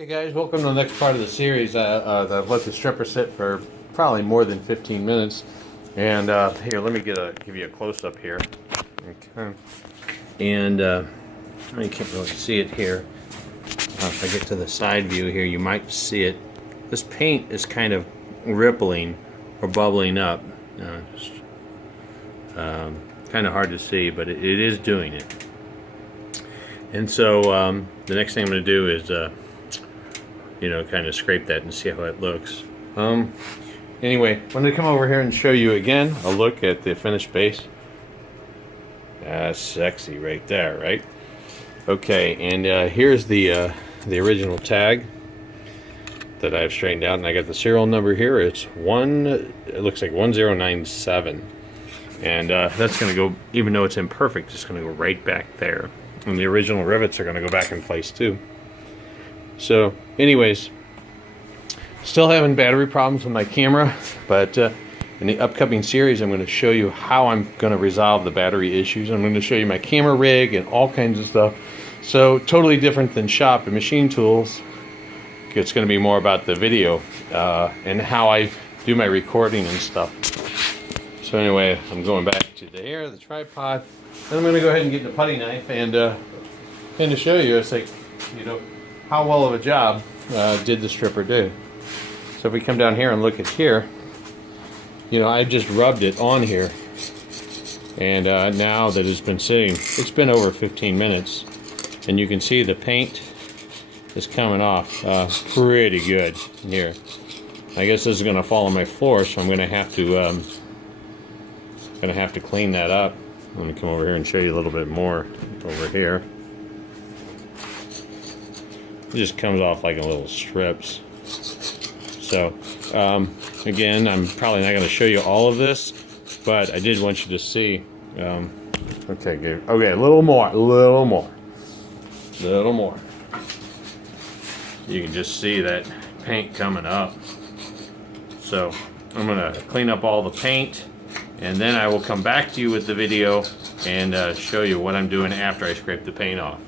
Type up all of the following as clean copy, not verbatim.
Okay guys, welcome to the next part of the series. I've let the stripper sit for probably more than 15 minutes. And here, let me give you a close-up here. Okay. And you can't really see it here. If I get to the side view here, you might see it. This paint is kind of rippling or bubbling up. Kind of hard to see, but it is doing it. And so the next thing I'm going to do is kind of scrape that and see how it looks. Anyway, I'm going to come over here and show you again a look at the finished base. That's sexy right there, right? Okay, and here's the original tag that I've straightened out, and I got the serial number here. It looks like 1097, and that's going to go, even though it's imperfect, it's going to go right back there. And the original rivets are going to go back in place too. So anyways, still having battery problems with my camera, but in the upcoming series I'm going to show you how I'm going to resolve the battery issues. I'm going to show you my camera rig and all kinds of stuff. So totally different than shop and machine tools. It's going to be more about the video and how I do my recording and stuff. So anyway, I'm going back to the tripod. Then I'm going to go ahead and get the putty knife and to show you, it's like, how well of a job did the stripper do. So if we come down here and look at here, I just rubbed it on here, and now that it's been sitting, it's been over 15 minutes, and you can see the paint is coming off pretty good here. I guess this is going to fall on my floor, so I'm going to have to clean that up. Let me come over here and show you a little bit more over here. It just comes off like in little strips. So, again, I'm probably not going to show you all of this, but I did want you to see. Okay, good. Okay, a little more. You can just see that paint coming up. So, I'm going to clean up all the paint, and then I will come back to you with the video and show you what I'm doing after I scrape the paint off.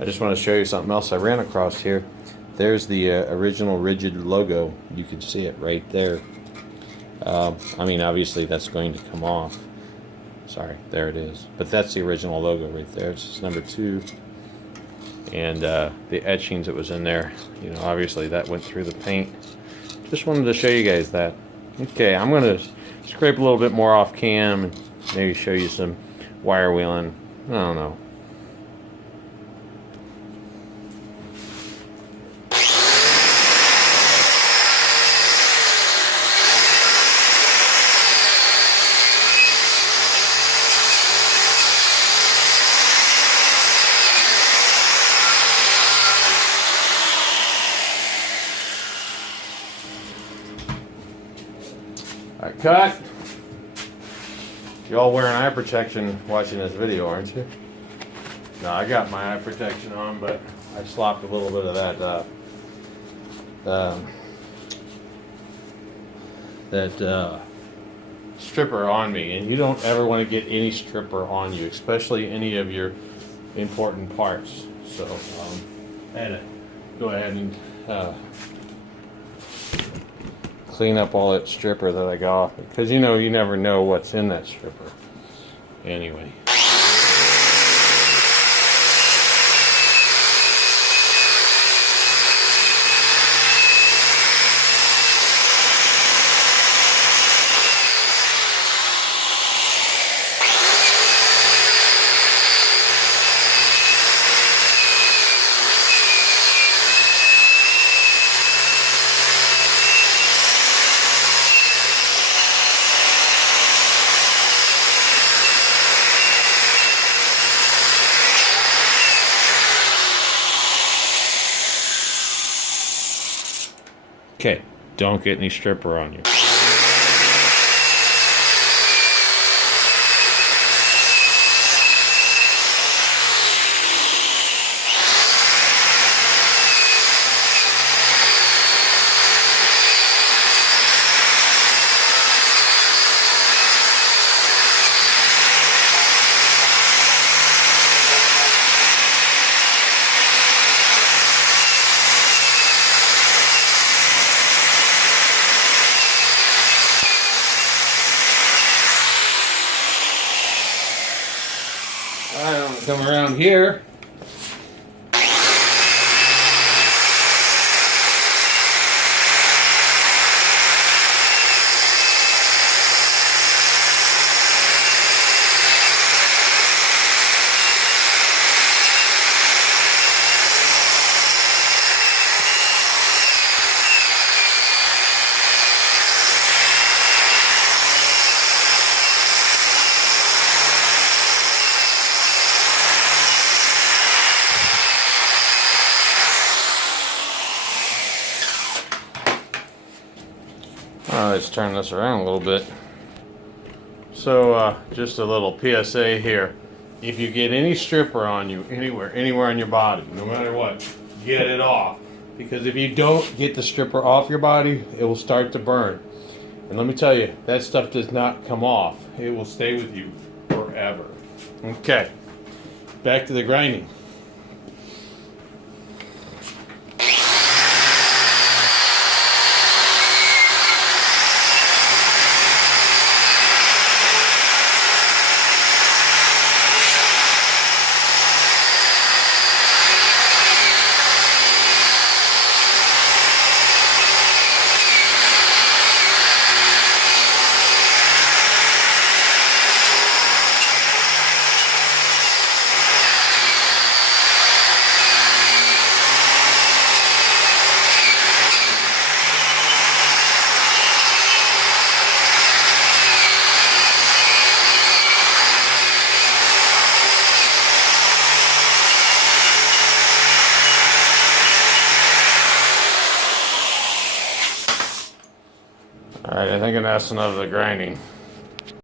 I just want to show you something else I ran across here. There's the original Ridgid logo. You can see it right there. I mean, obviously that's going to come off. Sorry, there it is. But that's the original logo right there. It's number 2. And the etchings that was in there, obviously that went through the paint. Just wanted to show you guys that. Okay, I'm going to scrape a little bit more off cam and maybe show you some wire wheeling. I don't know. Alright, cut. You all wearing eye protection watching this video, aren't you? No, I got my eye protection on, but I slopped a little bit of that stripper on me, and you don't ever want to get any stripper on you, especially any of your important parts. So I had to go ahead and clean up all that stripper that I got off, because you never know what's in that stripper. Anyway. Okay, don't get any stripper on you. I don't come around here. Let's turn this around a little bit. So just a little PSA here. If you get any stripper on you, anywhere on your body, no matter what, get it off. Because if you don't get the stripper off your body, it will start to burn. And let me tell you, that stuff does not come off. It will stay with you forever. Okay, back to the grinding. Alright, I think that's enough of the grinding.